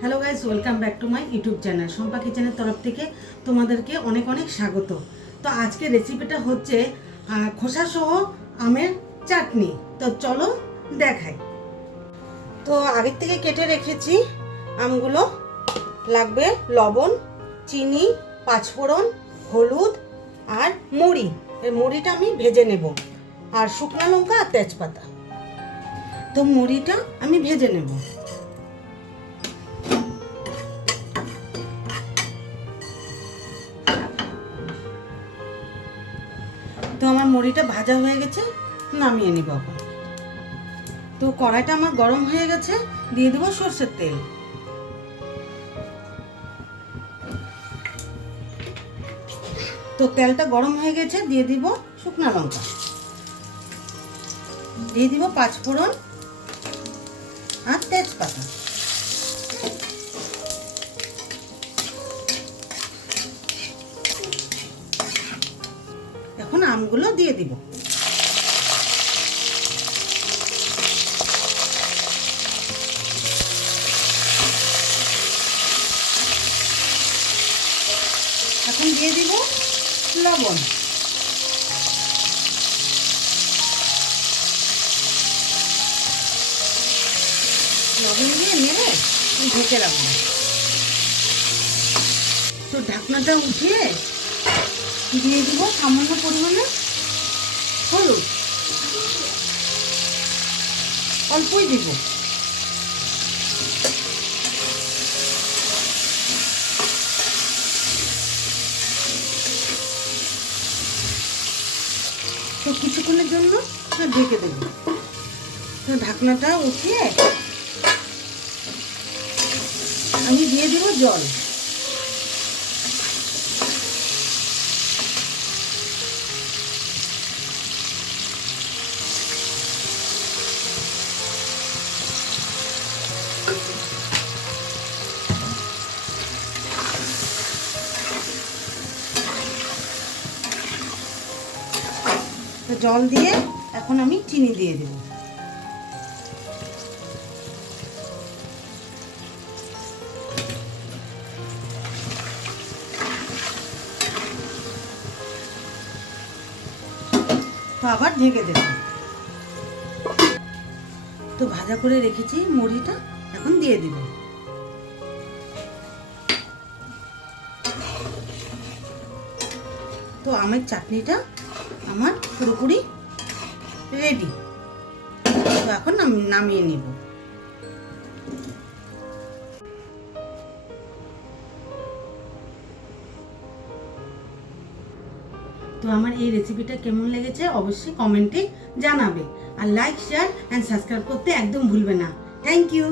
Hello guys, welcome back to my YouTube channel. Shampa কিচেনের তরফ থেকে তোমাদেরকে অনেক অনেক স্বাগত। তো আজকে রেসিপিটা হচ্ছে খোসা সহ আমের চাটনি। তো চলো দেখাই। তো আগের থেকে কেটে রেখেছি আমগুলো। লাগবে লবণ, চিনি, পাঁচফোড়ন, হলুদ আর মুড়ি। এই মুড়িটা আমি ভেজে নেব, আর শুকনো লঙ্কা আর তেজপাতা। তো মুড়িটা আমি ভেজে নেব। তো আমার মুড়িটা ভাজা হয়ে গেছে, নামিয়ে নিব এখন। তো কড়াইটা আমার গরম হয়ে গেছে, দিয়ে দেবো সরষের তেল। তো তেলটা গরম হয়ে গেছে, দিয়ে দিব শুকনা লঙ্কা, দিয়ে দিব পাঁচফোড়ন আর তেজপাতা। এখন আমগুলো দিয়ে দিব। এখন দিয়ে দিব লবণ। লবণ দিয়ে নেড়ে ঢেকে রাখবো। তো ঢাকনাটা উঠিয়ে দিয়ে দিব সামান্য পরিমাণে হলুদ, অল্পই দিব। তো কিছুক্ষণের জন্য ঢেকে দেব। তো ঢাকনাটা উঠিয়ে আমি দিয়ে দেব জল। তো জল দিয়ে এখন আমি চিনি দিয়ে দেব। তো আবার ঢেকে দেব। তো ভাজা করে রেখেছি মুড়িটা, এখন দিয়ে দিব। তো আমের চাটনিটা আমার পুরোপুরি রেডি। তো এখন নামিয়ে নিব। তো আমার এই রেসিপিটা কেমন লেগেছে অবশ্যই কমেন্টে জানাবে, আর লাইক, শেয়ার অ্যান্ড সাবস্ক্রাইব করতে একদম ভুলবে না। Thank you.